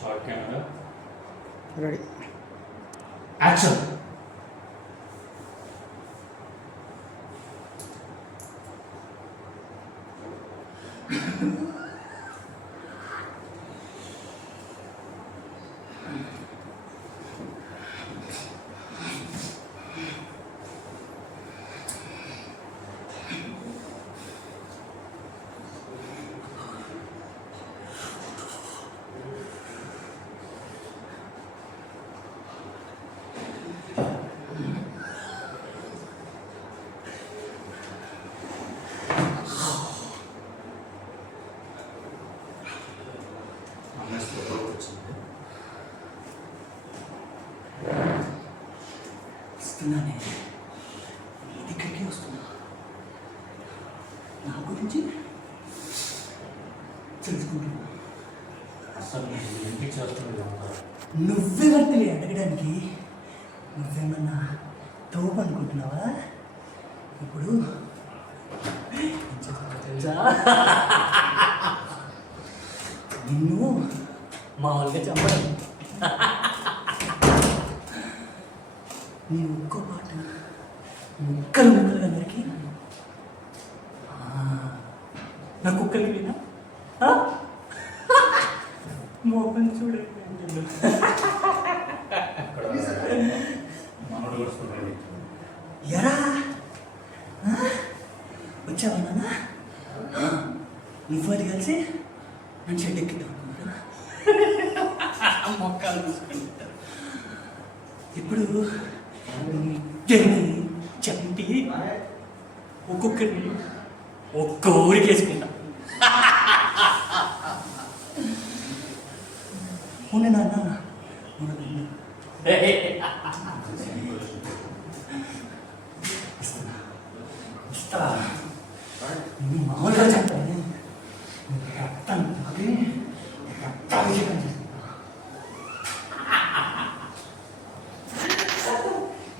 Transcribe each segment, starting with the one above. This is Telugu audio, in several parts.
Short camera ready action. వస్తున్నానే ఇక్కడికి వస్తున్నా. నా గురించి తెలుసుకుంటున్నా. అసలు నేను ఇంటికి చేస్తున్నాడు. నువ్వెవరిని అడగడానికి? నువ్వేమన్నా తోపు అనుకుంటున్నావా? ఇప్పుడు ఏం చేస్తావో తెలుసా? నిన్ను మామూలుగా చంపడం. నీ ఒక్కో పాట ముక్కలు ముక్కలుగా అందరికి నా కుక్కలు వినా మోహన్ చూడండి. ఎరా వచ్చావా నాన్న? నువ్వు అది కలిసి నన్ను షెడ్ ఎక్కుతావు మొక్కలు చూసుకుంటారు. ఇప్పుడు చంపి ఒక్కొక్కరిని ఒక్క ఊరికి వేసుకుంటా. అవునా నాన్న? ఇస్తా నువ్వు మామూలుగా చెప్పాలి. రక్తం తాగి రక్తాభిషేకం చేసుకుంటా.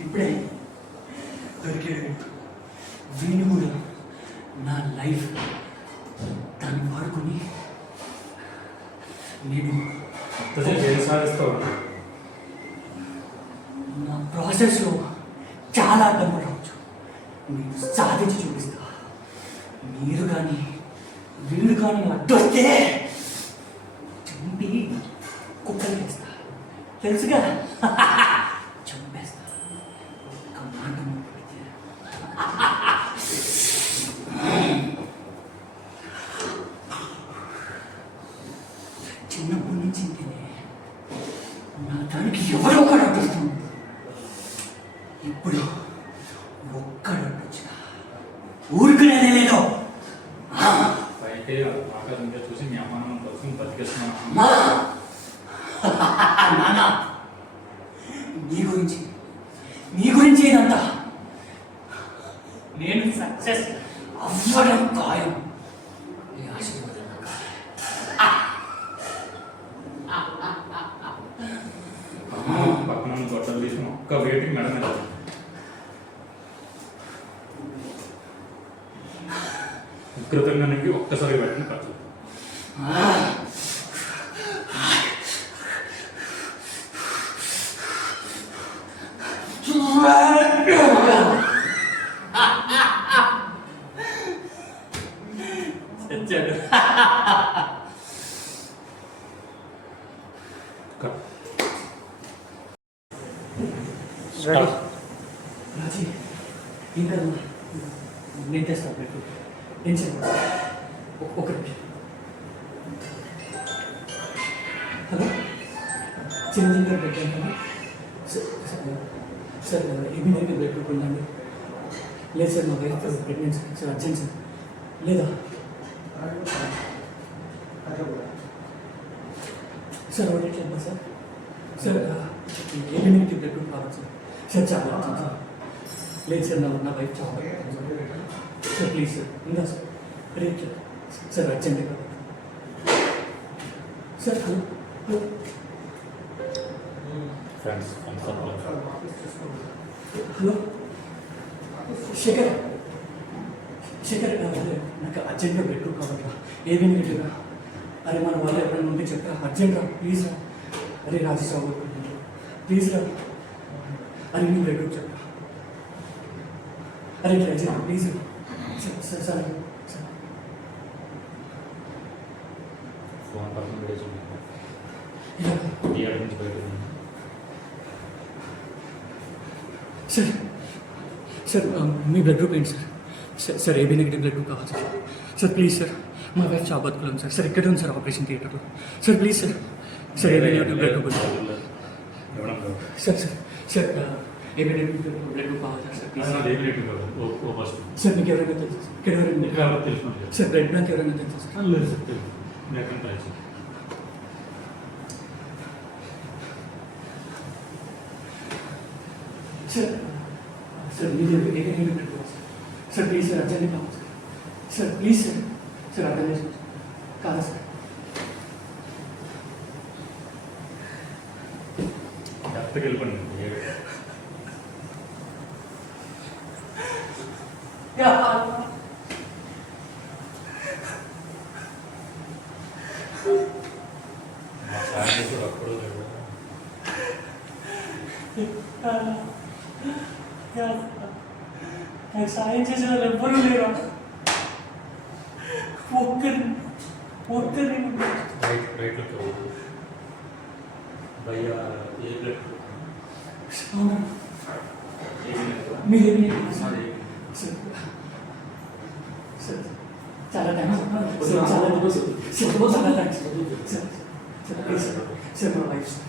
ఇప్పుడే దొరికాడు వీణు కూడా. నా లైఫ్ దాన్ని వాడుకొని నేను సాధిస్తావు. నా ప్రాసెస్లో చాలా అడ్డం పడవచ్చు. నేను సాధించి చూపిస్తా. మీరు కానీ వీడు కానీ అడ్డొస్తే చంపి కుక్కలు వేస్తా. తెలుసుగా? చంపేస్తా. ఒక్క మాట మాట్లాడితే చిన్నప్పటి నుంచి ఇంతేనే. నా దానికి ఎవరో ఒకడు అడ్డొస్తుంది. ఇప్పుడు ఒక్కడు అడ్డొచ్చిన ఊరుకునేదే లేదు. అయితే ఆకాశంగా చూసి మీ అమ్మ నాన్న కోసం బతికేస్తున్నాను. నాన్న నీ గురించి ఇదంతా. నేను సక్సెస్ అవ్వడం ఖాయం. నీ ఆశీర్వాదం పక్కన గొట్టలు తీసిన ఒక్క వేటికి మెడ మీద ఉగ్రతంగానికి ఒక్కసారి పెట్టిన ఖర్చు. రాజీ ఇంకా నేను తెస్తాను. పెట్టు టెన్షన్ ఒక నిమిషం. హలో చిరంజీవి గారు పెట్టాను కదా సార్. ఏమి నేను పెట్టుకుందండి. లేదు సార్, మా wife pregnancy sir. Urgent sir. లేదా సార్ ఓడేట్లేదు సార్. సార్ ఏమి నేను పెట్టుకుని కావాలి సార్. సార్ చాలా అర్జెంట్ సార్. లేదు సార్, నా వైఫ్ చాలా సార్. Please sir. ఇంకా సార్ రేట్ సార్ అర్జెంట్ కావాలి sir. Hello hello friends hello Shekhar నాకు అర్జెంట్గా బెడ్రూమ్ కావాలి. ఏమేమి లేదుగా అరే మన వాళ్ళు ఎప్పుడైనా ఉంటే చెప్పరా, అర్జెంట్ రా, ప్లీజ్ రా. అరే రాజేష్ రావు ప్లీజ్ రా. అరే నీ బ్లడ్ గ్రూప్ చెప్పరా. అరే ట్రై చేయండి ప్లీజ్. సరే సరే సరే. ఫోన్ పక్కన పెడేసి ఇలా ఈ ఏడు నుంచి బయట సార్ సార్ మీ బ్లడ్ గ్రూప్ ఏంటి sir? Sir sir AB negative blood group కావాలి సార్. సార్ ప్లీజ్ సార్, మా వైఫ్ చాలా బతుకులం సార్. సార్ ఇక్కడ ఉంది సార్ ఆపరేషన్ థియేటర్లో. Sir please sir. Sir AB negative blood group ఇవ్వడం sir. Sir sir AB negative blood group కావాలి సార్. ప్లీజ్ ఓ ఫస్ట్ సార్ మీకు ఎవరైనా తెలుసు సార్? ఇక్కడ ఎవరైనా తెలుసు సార్ బ్లడ్ బ్యాంక్ ఎవరైనా తెలుసు సార్? లేదు సార్ తెలుసు మీరు ఎక్కడ ట్రై చేయండి. సార్ సార్ మీరు AB negative blood group sir. Sir please sir urgent కావాలి sir. Sir please sir. Sir అర్థం చేసుకోండి సార్. కాదా సార్? డెప్త్కి వెళ్ళిపోండి. మా సార్ కూడా అప్పుడు లేదు. నాకు సాయం చేసే వాళ్ళు ఎవ్వరూ లేరా? ఒక్కరి రైట్ భయ్యా ఏ బ్లడ్ మీరు సార్ సార్ చాలా థ్యాంక్స్ సార్. చాలా చాలా thanks sir. Sir please sir. Sir మా wife sir.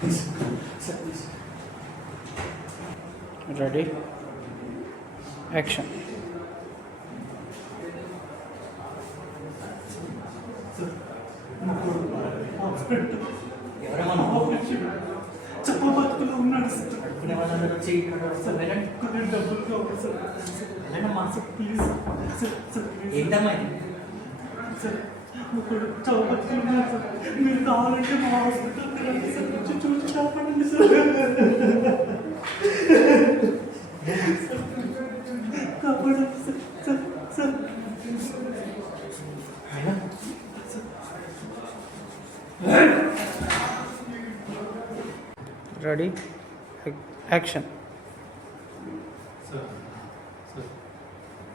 Please sir please. Ready? Action. ఎవరేమన్నా చెప్ప బతుకులో ఉన్నాడు సార్. సార్ డబ్బులు కావాలి సార్. Sir please sir. ఏంటమ్మా సార్ చాలా బతుకులు ఉన్నారు సార్. మీరు కావాలంటే మా హాస్పిటల్కి రండి సార్. వచ్చి చూసి కాపాడండి సార్. కాపాడండి sir. Sir Ready? Action. Sir sir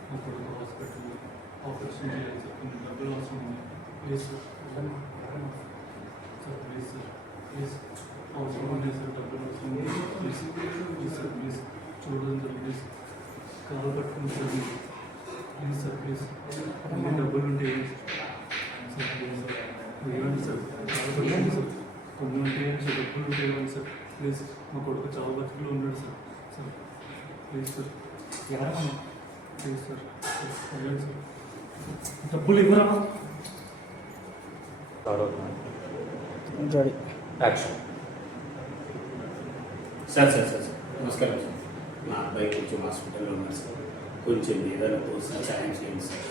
మా కొడుకు హాస్పిటల్లో ఆపరేషన్ చేయాలి సార్. కొన్ని డబ్బులు అవసరం ఉంది. Please sir. Sir please sir. Please అవసరం ఉంది సార్. డబ్బులు అవసరం ఉంది. Please please sir. ప్లీజ్ చూడండి సార్. ప్లీజ్ కాలు పట్టుకుని సార్. Please sir. ప్లీజ్ అన్ని డబ్బులు ఉంటే సార్. ప్లీజ్ సార్ ఇవ్వండి సార్. కాలు పట్టుకోండి సార్. కొన్ని ఉంటే సార్. డబ్బులు ఉంటే ఇవ్వండి సార్. ప్లీజ్ మా కొడుకు చాలా బతుకులు ఉన్నాడు సార్. Sir please sir. ఎవరమ్మా? Please sir. అయ్యండి సార్. డబ్బులు ఇవ్వరా? Ready. Action. Sir sir sir sir నమస్కారం సార్. మా అబ్బాయి కొంచెం హాస్పిటల్లో ఉన్నారు సార్. కొంచెం ఏదైనా తోసిన సాయం చేయండి సార్.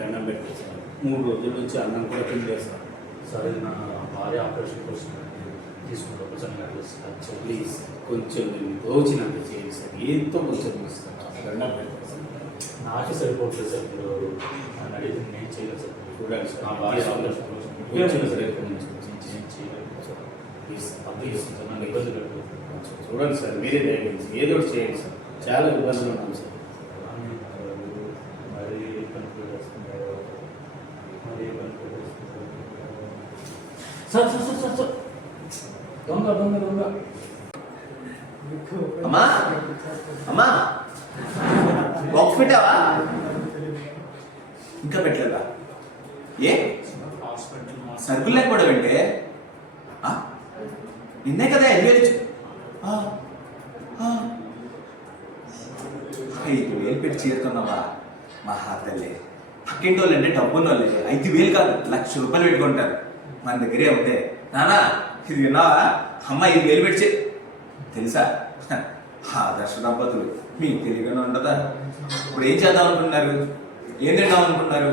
దండం పెట్టండి సార్. 3 రోజుల నుంచి అన్నం కూడా తినలేదు సార్. సరే నా భార్య ఆపరేషన్ కోసం తీసుకుంటే సార్. ప్లీజ్ కొంచెం నేను తోచినంత చేయండి సార్. ఎంతో కొంచెం ఇస్తాను. దండం పెట్టండి సార్. నాకే సరిపోతుంది సార్. మీరు నన్ను అడిగితే నేను చేయలేదు సార్. చూడండి సార్. నా భార్య ఆపరేషన్ కోసం కొంచెం సార్. నేను చేయలేదు sir. Please sir. Please sir. నన్ను ఇబ్బంది పెట్టదు. చూడండి సార్. మీరే దయచేసి ఏదో ఒకటి చేయండి సార్. చాలా ఇబ్బందులు ఉన్నాం సార్. మరీ కన్ఫ్యూజ్ చేస్తున్నారు. మరీ కన్ఫ్యూజ్ చేస్తున్నారు. Sir sir sir sir sir దొంగ దొంగ దొంగ. అమ్మా అమ్మా బాక్స్ పెట్టావా? ఇంకా పెట్టలేదా? ఏ హాస్పిటల్ సరుకులు లేకపోవడం అంటే నిన్నే కదా 5,000 ఇచ్చు. 5,000 పెట్టి చేరుతున్నావా? మహా తల్లి. పక్కింటి వాళ్ళు అంటే డబ్బున్న వాళ్ళే 5,000 కాదు 1,00,000 రూపాయలు పెట్టుకుంటారు. మన దగ్గరే ఉంటే నానా ఇది విన్నావా? అమ్మ 5,000 పెట్టి తెలుసా? ఆదర్శ దంపతులు. మీకు తెలియగానే ఉండదా? ఇప్పుడు ఏం చేద్దాం అనుకుంటున్నారు? ఏం తిందాం అనుకుంటున్నారు?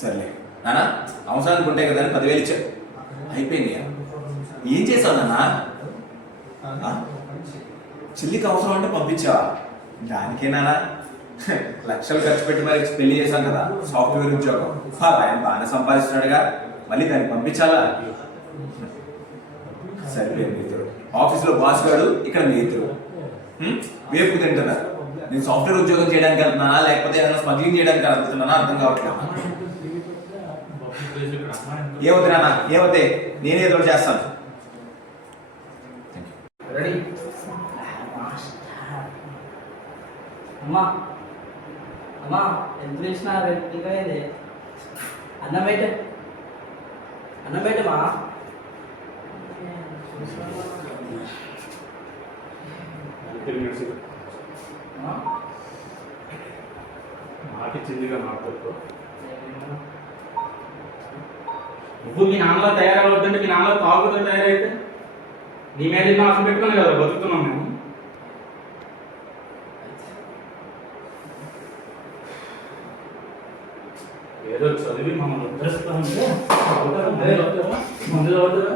సర్లే నానా అవసరానికి ఉంటాయి కదా అని 10,000 ఇచ్చారు. అయిపోయినాయా? ఏం చేసావు నాన్న? చెల్లికి అవసరం అంటే పంపించావా? దానికే నానా లక్షలు ఖర్చు పెట్టి మరి పెళ్లి చేశాం కదా సాఫ్ట్వేర్ ఉద్యోగం. ఆయన బాగానే సంపాదిస్తున్నాడుగా, మళ్ళీ దాన్ని పంపించాలా? సరిపోయింది ఇద్దరు. ఆఫీస్లో బాస్ గారు, ఇక్కడ మీ ఇద్దరు వేపు తింటున్నారు. నేను సాఫ్ట్వేర్ ఉద్యోగం చేయడానికి వెళ్తున్నానా లేకపోతే ఏదైనా స్మగ్లింగ్ చేయడానికి వెళ్తున్నానా అర్థం కావట్లేదు. ఏమవుతుంది నాన్న, ఏమవుతాయి, నేనే ఏదో ఒకటి చేస్తాను. రెడీ? అమ్మా అమ్మా ఎంత వేసినా ఇంకా ఏంది? అన్నం పెట్టే, అన్నం పెట్టమా. మాటిచ్చిందిగా మాట్లాడుకో. నువ్వు మీ నాన్నలో తయారవద్దంటే మీ నాన్నలో తాగుతో తయారైతే నీ మీద ఎన్నో ఆశ పెట్టుకుని కదా బతుకుతున్నాం మేము. ఏదో చదివి మమ్మల్ని ఉద్ధరిస్తామంటే మందు తాగుతారా?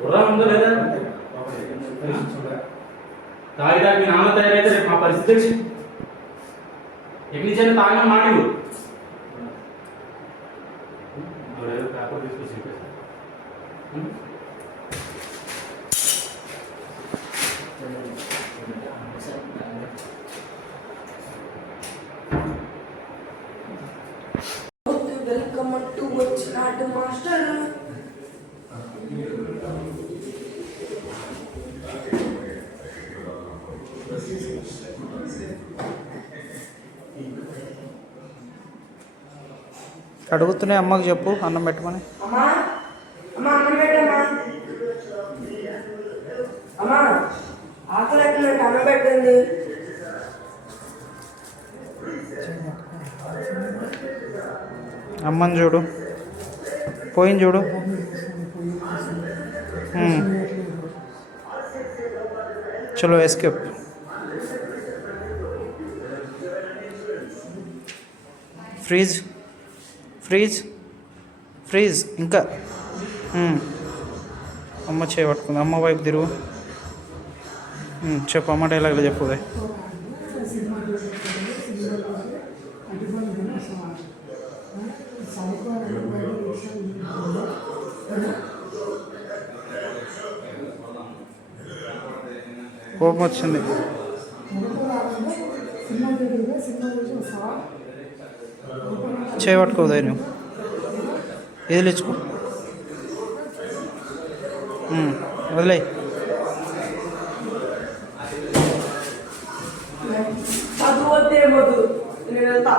బుర్రా ఉందో లేదా? తాగి తాగి మీ నాన్న తయారైతే రేపు మా పరిస్థితి ఎక్కడి నుంచి అయినా తాగిన మాట ఇవ్వు. పేపర్ తీసుకొచ్చి వెల్కమ్ టు వచ్చినాడు మాస్టర్. అడుగుతున్నాయి అమ్మకి చెప్పు అన్నం పెట్టమని. అమ్మా అమ్మా అన్నం పెట్టమ్మా. అమ్మా ఆకలి ఎట్లంటే అన్నం పెట్టండి. అమ్మని చూడు, పోయింది చూడు. చలో ఎస్కేప్. Freeze freeze freeze. ఇంకా అమ్మ చేయబట్టుకుంది. అమ్మ వైపు తిరుగు. చెప్పు అమ్మ డైలాగ్లో చెప్పు. కోపం వచ్చింది. చేయబట్టుకోదాయి నువ్వు, ఎదిలించుకో, వదిలే. చదువు వద్దే వద్దు, నేను వెళ్తా.